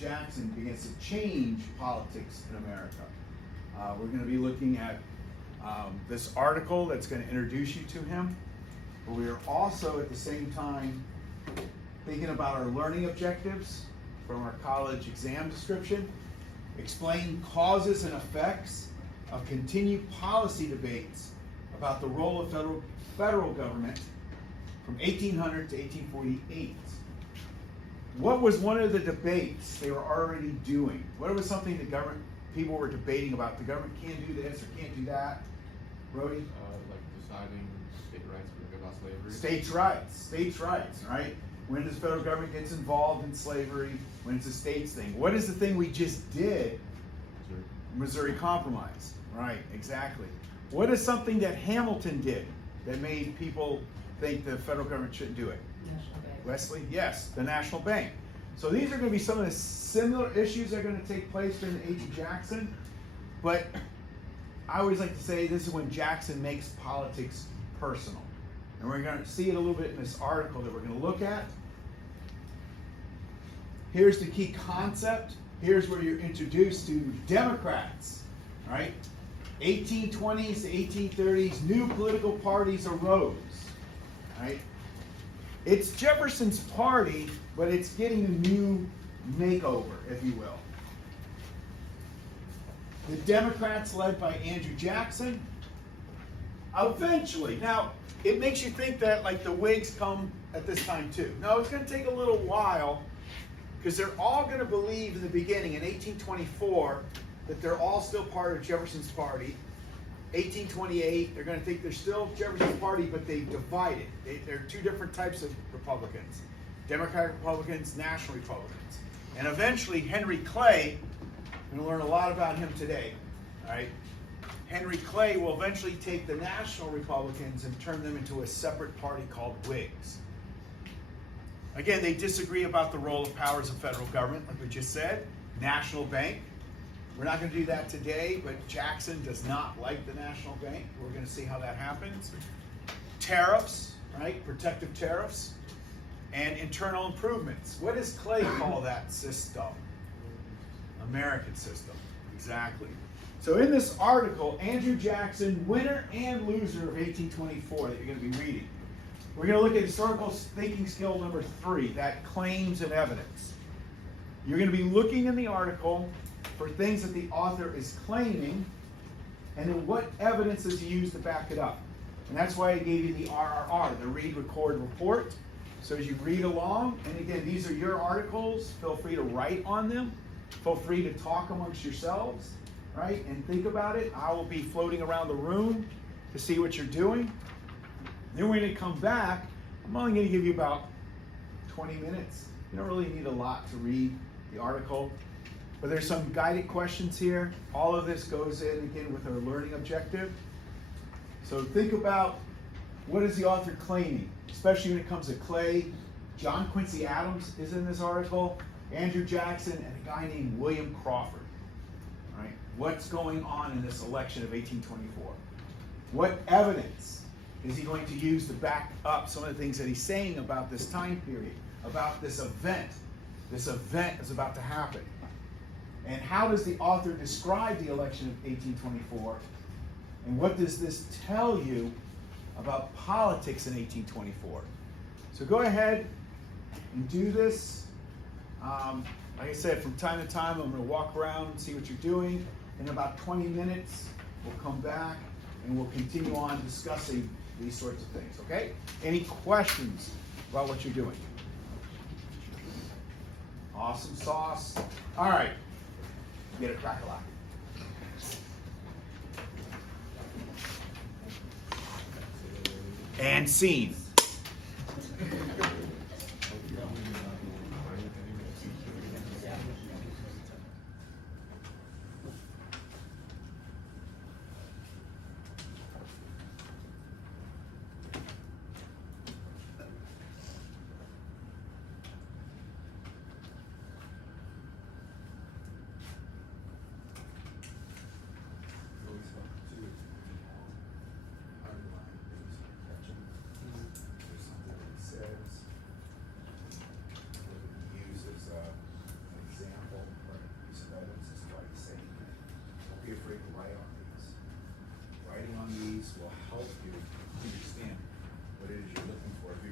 Jackson begins to change politics in America. We're going to be looking at this article that's going to introduce you to him. But we are also at the same time thinking about our learning objectives from our college exam description, explain causes and effects of continued policy debates about the role of federal government from 1800 to 1848. What was one of the debates they were already doing? What was something the government people were debating about? The government can't do this or can't do that. Brody? Like deciding state rights, about slavery. States' rights, right? When does the federal government gets involved in slavery? When it's a states thing? What is the thing we just did? Missouri Compromise. Right, exactly. What is something that Hamilton did that made people think the federal government shouldn't do it? National Bank. Wesley? Yes, the National Bank. So these are going to be some of the similar issues that are going to take place during the age of Jackson. But I always like to say this is when Jackson makes politics personal. And we're going to see it a little bit in this article that we're going to look at. Here's the key concept. Here's where you're introduced to Democrats, right? 1820s to 1830s, new political parties arose, right? It's Jefferson's party, but it's getting a new makeover, if you will. The Democrats led by Andrew Jackson. Eventually, now, it makes you think that like the Whigs come at this time too. No, it's going to take a little while because they're all going to believe in the beginning, in 1824, that they're all still part of Jefferson's party. 1828, they're going to think they're still Jefferson's party, but they've divided. There are two different types of Republicans. Democratic Republicans, National Republicans. And eventually, Henry Clay, we're going to learn a lot about him today, all right? Henry Clay will eventually take the National Republicans and turn them into a separate party called Whigs. Again, they disagree about the role of powers of federal government, like we just said. National Bank. We're not going to do that today, but Jackson does not like the National Bank. We're going to see how that happens. Tariffs, right? Protective tariffs. And internal improvements. What does Clay call that system? American system. Exactly. So in this article, Andrew Jackson, winner and loser of 1824 that you're going to be reading. We're going to look at historical thinking skill number 3, that claims and evidence. You're going to be looking in the article for things that the author is claiming, and then what evidence does he use to back it up. And that's why I gave you the RRR, the read, record, report. So as you read along, and again, these are your articles, feel free to write on them. Feel free to talk amongst yourselves, right? And think about it. I will be floating around the room to see what you're doing. Then we're going to come back. I'm only going to give you about 20 minutes. You don't really need a lot to read the article. But there's some guided questions here. All of this goes in, again, with our learning objective. So think about what is the author claiming, especially when it comes to Clay. John Quincy Adams is in this article, Andrew Jackson, and a guy named William Crawford. Right? What's going on in this election of 1824? What evidence is he going to use to back up some of the things that he's saying about this time period, about this event? This event is about to happen. And how does the author describe the election of 1824? And what does this tell you about politics in 1824? So go ahead and do this. Like I said, from time to time, I'm going to walk around and see what you're doing. In about 20 minutes, we'll come back and we'll continue on discussing these sorts of things, okay? Any questions about what you're doing? Awesome sauce. All right. Get a crack-a-lack. And scene.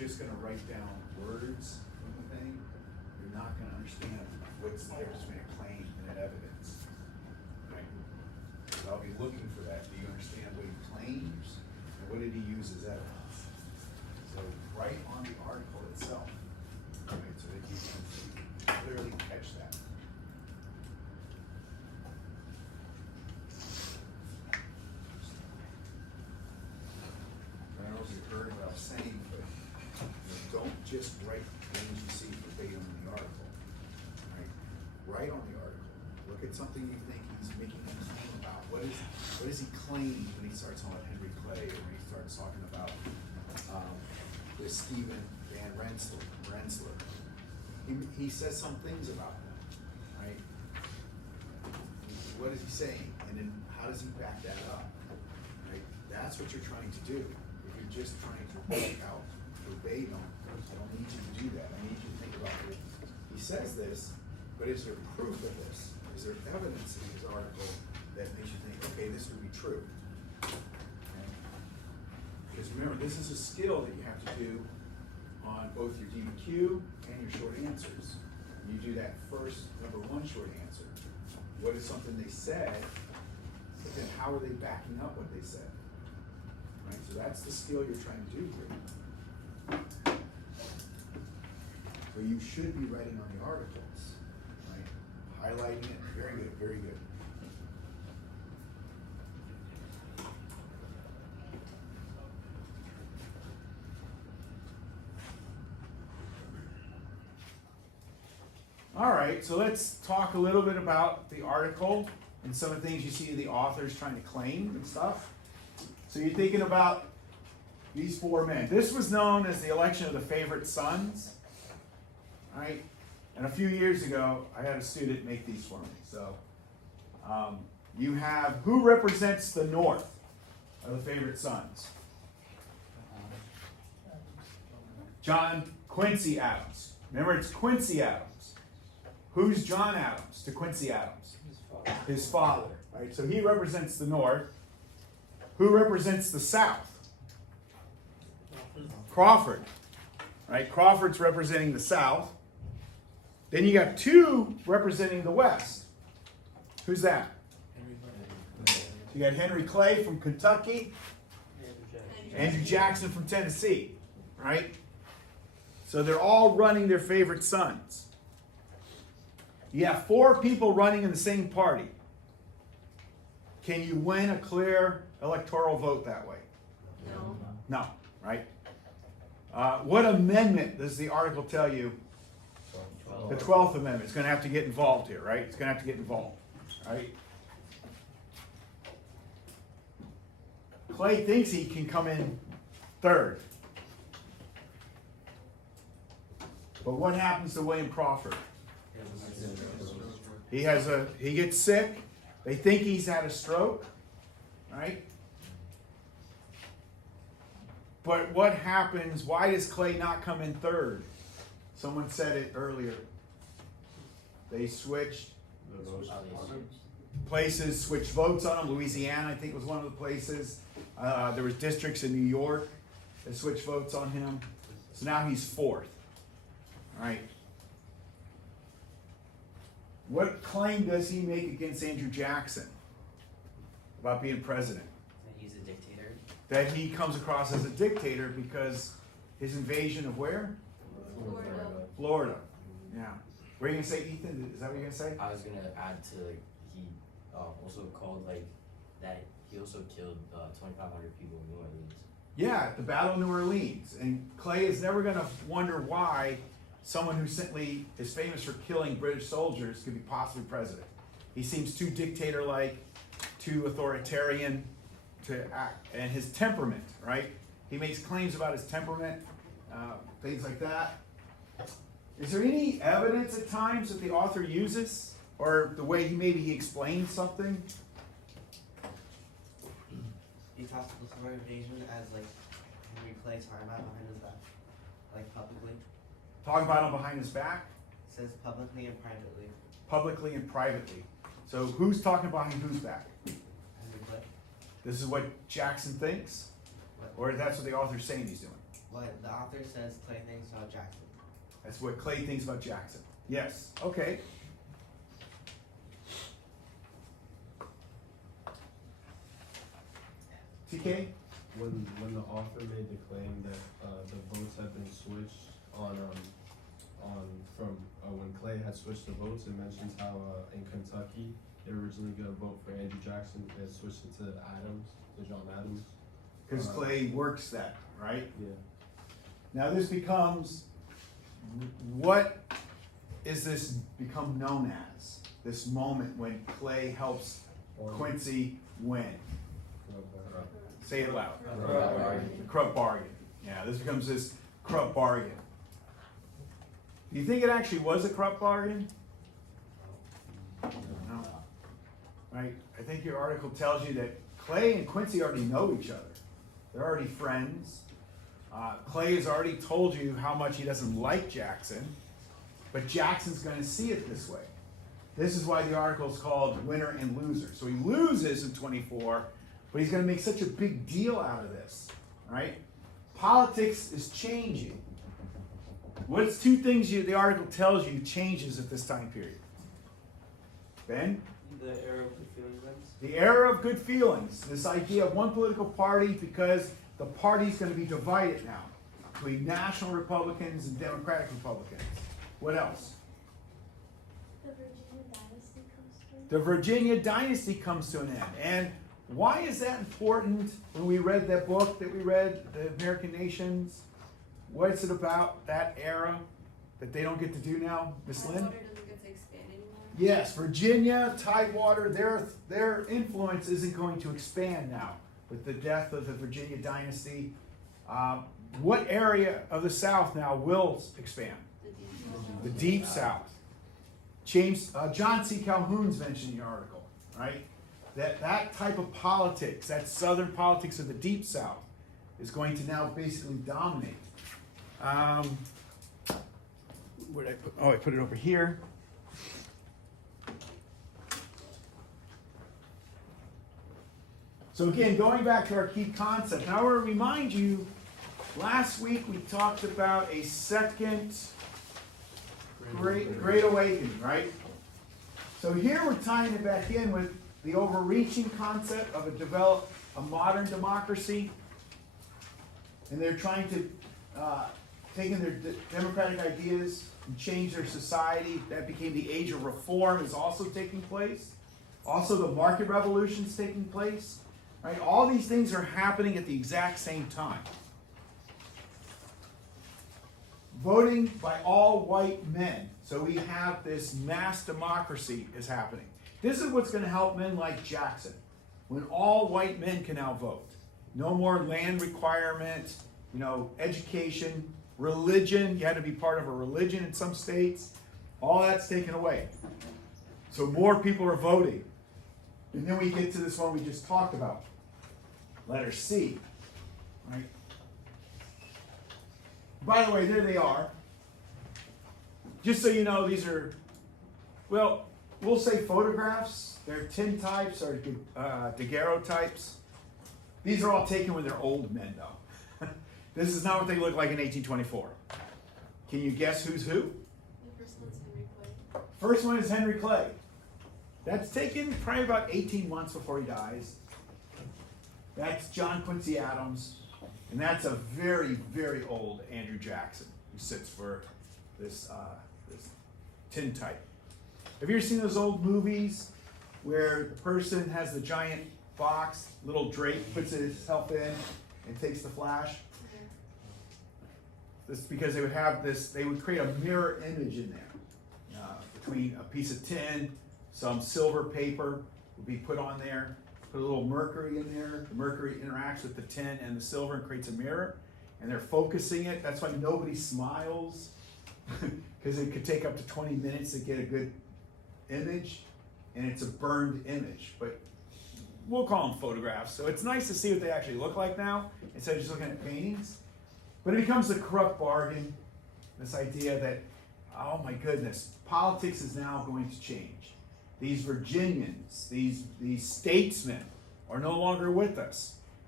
just gonna write down words from the thing, you're not gonna understand what's the difference between a claim and an evidence. Right? So I'll be looking for that. Do you understand what he claims and what did he use as evidence? So write on the article itself, right, so that you can clearly catch that. I don't know if you heard what I was saying, but don't just write things you see verbatim in the article. Right? Write on the article. Look at something you think he's making a claim about. What does he claim when he starts talking about Henry Clay, or when he starts talking about this Stephen Van Rensselaer? He says some things about them, right? What is he saying? And then how does he back that up? Right? That's what you're trying to do. If you're just trying to work out verbatim, I don't need you to do that. I need you to think about it. He says this, but is there proof of this? Is there evidence in his article that makes you think, okay, this would be true? Okay? Because remember, this is a skill that you have to do on both your DBQ and your short answers. You do that first, number one short answer. What is something they said, but then how are they backing up what they said? Right? So that's the skill you're trying to do here. So you should be writing on the articles, right? Highlighting it. Very good, very good. All right, so let's talk a little bit about the article and some of the things you see the authors trying to claim and stuff. So you're thinking about these four men. This was known as the election of the favorite sons, right? And a few years ago, I had a student make these for me. So you have who represents the North of the favorite sons? John Quincy Adams. Remember, it's Quincy Adams. Who's John Adams to Quincy Adams? His father. Right? So he represents the North. Who represents the South? Crawford. Right? Crawford's representing the South. Then you got two representing the West. Who's that? You got Henry Clay from Kentucky. Andrew Jackson from Tennessee. Right? So they're all running their favorite sons. You have four people running in the same party. Can you win a clear electoral vote that way? No. No, right? What amendment does the article tell you? The 12th Amendment. It's going to have to get involved here, right? It's going to have to get involved, right? Clay thinks he can come in third. But what happens to William Crawford? He gets sick. They think he's had a stroke, right? But what happens? Why does Clay not come in third? Someone said it earlier. They switched places, switched votes on him. Louisiana, I think, was one of the places. There was districts in New York that switched votes on him. So now he's fourth. All right. What claim does he make against Andrew Jackson about being president? That he's a dictator. That he comes across as a dictator because his invasion of where? Florida. Yeah. What are you going to say, Ethan? Is that what you're going to say? I was gonna add to he also called that he also killed 2,500 people in New Orleans. Yeah, at the Battle of New Orleans. And Clay is never going to wonder why someone who simply is famous for killing British soldiers could be possibly president. He seems too dictator-like, too authoritarian to act, and his temperament, right? He makes claims about his temperament, things like that. Is there any evidence at times that the author uses, or the way he explains something? He talks about the story of Jason as Henry Clay's talking about behind his back, publicly. Talk about him behind his back? It says publicly and privately. Publicly and privately. So who's talking behind whose back? Henry Clay. This is what Jackson thinks? What? Or that's what the author's saying he's doing? what the author says Clay thinks about Jackson. That's what Clay thinks about Jackson. Yes. Okay. TK? When the author made the claim that the votes had been switched on from when Clay had switched the votes, it mentions how in Kentucky they were originally gonna vote for Andrew Jackson, they had switched it to John Adams. Because Clay works that, right? Yeah. Now this becomes, what is this become known as? This moment when Clay helps Quincy win. Say it loud. The corrupt bargain. Yeah, this becomes this corrupt bargain. Do you think it actually was a corrupt bargain? No. Right? I think your article tells you that Clay and Quincy already know each other. They're already friends. Clay has already told you how much he doesn't like Jackson, but Jackson's going to see it this way. This is why the article is called Winner and Loser. So he loses in 24, but he's going to make such a big deal out of this, right? Politics is changing. What's two things the article tells you changes at this time period? Ben? The era of good feelings ends. The era of good feelings. This idea of one political party, because the party's going to be divided now between national Republicans and Democratic Republicans. What else? The Virginia dynasty comes through. The Virginia dynasty comes to an end. And why is that important when we read that book that we read, The American Nations? What's it about, that era, that they don't get to do now? Miss Lynn? Tidewater doesn't get to expand anymore. Yes, Virginia, Tidewater, their influence isn't going to expand now with the death of the Virginia dynasty. What area of the South now will expand? The Deep South. John C. Calhoun's mentioned in your article, right? That type of politics, that Southern politics of the Deep South, is going to now basically dominate. Where did I put? Oh, I put it over here. So again, going back to our key concept. Now I want to remind you, last week we talked about a second Great Awakening, right? So here we're tying it back in with the overreaching concept of a modern democracy. And they're trying to take in their democratic ideas and change their society. That became the age of reform is also taking place. Also the market revolution is taking place. Right? All these things are happening at the exact same time. Voting by all white men. So we have this mass democracy is happening. This is what's going to help men like Jackson. When all white men can now vote. No more land requirement, education, religion. You had to be part of a religion in some states. All that's taken away. So more people are voting. And then we get to this one we just talked about. Letter C. Right? By the way, there they are. Just so you know, these are, well, we'll say photographs. They're tintypes or daguerreotypes. These are all taken when they're old men, though. This is not what they look like in 1824. Can you guess who's who? The first one's Henry Clay. First one is Henry Clay. That's taken probably about 18 months before he dies. That's John Quincy Adams. And that's a very, very old Andrew Jackson who sits for this tintype. Have you ever seen those old movies where the person has the giant box, little drape, puts himself in and takes the flash? This is because they would have this, they would create a mirror image in there between a piece of tin, some silver paper would be put on there, put a little mercury in there. The mercury interacts with the tin and the silver and creates a mirror, and they're focusing it. That's why nobody smiles, because it could take up to 20 minutes to get a good image, and it's a burned image. But we'll call them photographs. So it's nice to see what they actually look like now, instead of just looking at paintings. But it becomes the corrupt bargain, this idea that, oh my goodness, politics is now going to change. These Virginians, these statesmen are no longer with us.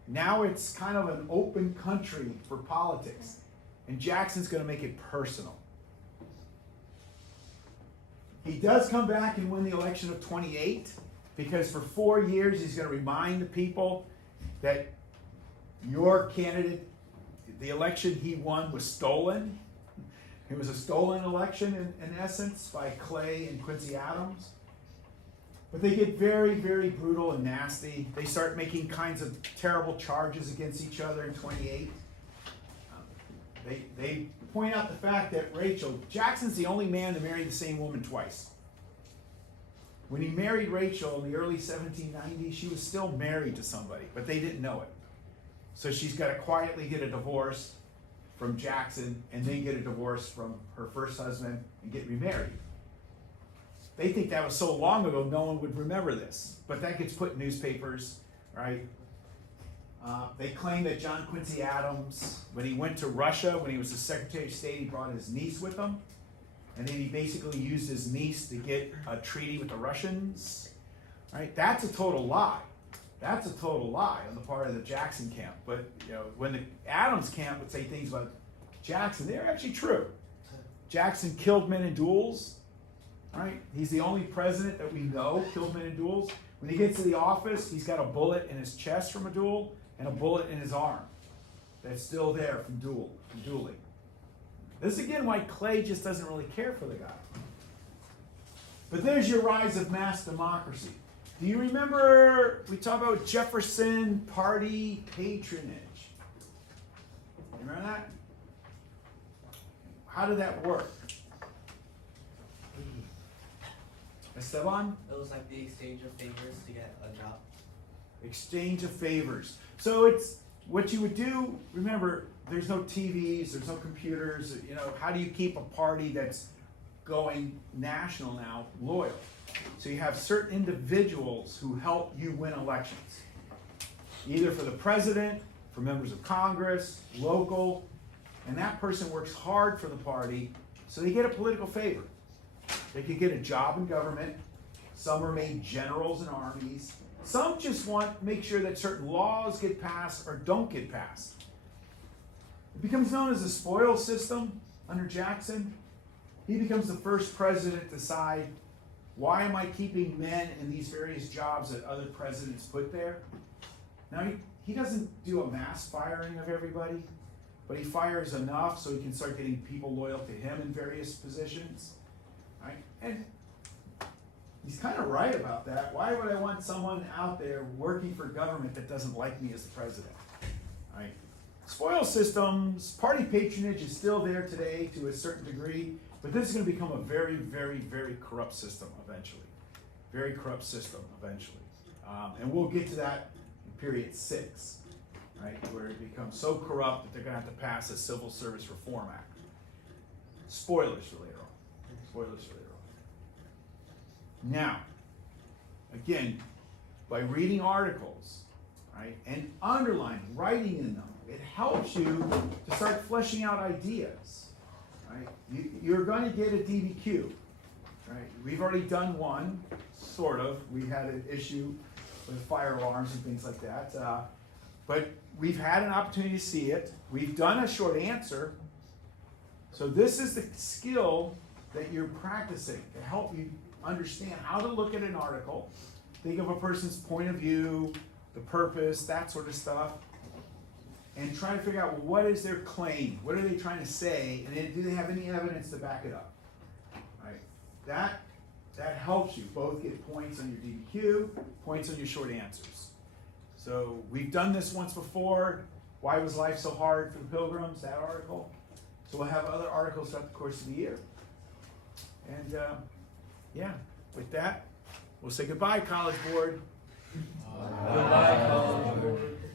Now it's kind of an open country for politics. And Jackson's going to make it personal. He does come back and win the election of 28 because for 4 years he's going to remind the people that your candidate, the election he won was stolen. It was a stolen election in essence by Clay and Quincy Adams. But they get very, very brutal and nasty. They start making kinds of terrible charges against each other in 28. They point out the fact that Jackson's the only man to marry the same woman twice. When he married Rachel in the early 1790s, she was still married to somebody, but they didn't know it. So she's got to quietly get a divorce from Jackson and then get a divorce from her first husband and get remarried. They think that was so long ago, no one would remember this. But that gets put in newspapers, right? They claim that John Quincy Adams, when he went to Russia, when he was the Secretary of State, he brought his niece with him. And then he basically used his niece to get a treaty with the Russians, right? That's a total lie. That's a total lie on the part of the Jackson camp. But when the Adams camp would say things about Jackson, they're actually true. Jackson killed men in duels, right? He's the only president that we know killed men in duels. When he gets to the office, he's got a bullet in his chest from a duel and a bullet in his arm that's still there from dueling. This is again why Clay just doesn't really care for the guy. But there's your rise of mass democracy. Do you remember we talked about Jefferson party patronage? You remember that? How did that work? Esteban? It was like the exchange of favors to get a job. Exchange of favors. So it's what you would do. Remember, there's no TVs, there's no computers. How do you keep a party that's going national now loyal? So you have certain individuals who help you win elections, either for the president, for members of Congress, local, and that person works hard for the party, so they get a political favor. They could get a job in government. Some are made generals in armies. Some just want to make sure that certain laws get passed or don't get passed. It becomes known as the spoil system under Jackson. He becomes the first president to decide, why am I keeping men in these various jobs that other presidents put there? Now, he doesn't do a mass firing of everybody, but he fires enough so he can start getting people loyal to him in various positions. Right? And he's kind of right about that. Why would I want someone out there working for government that doesn't like me as the president? Right? Spoil systems, party patronage is still there today to a certain degree, but this is going to become a very, very, very corrupt system eventually. Very corrupt system eventually. And we'll get to that in period 6, right, where it becomes so corrupt that they're going to have to pass a Civil Service Reform Act. Spoilers for later on. Spoilers for later on. Now, again, by reading articles, right, and underlining, writing in them, it helps you to start fleshing out ideas, right? You're going to get a DBQ, right? We've already done one, sort of. We had an issue with fire alarms and things like that, but we've had an opportunity to see it. We've done a short answer. So this is the skill that you're practicing to help you understand how to look at an article, think of a person's point of view, the purpose, that sort of stuff, and try to figure out, well, what is their claim? What are they trying to say? And then do they have any evidence to back it up? Right? That helps you both get points on your DBQ, points on your short answers. So we've done this once before. Why was life so hard for the Pilgrims? That article. So we'll have other articles throughout the course of the year. And with that, we'll say goodbye, College Board. Goodbye, College Board.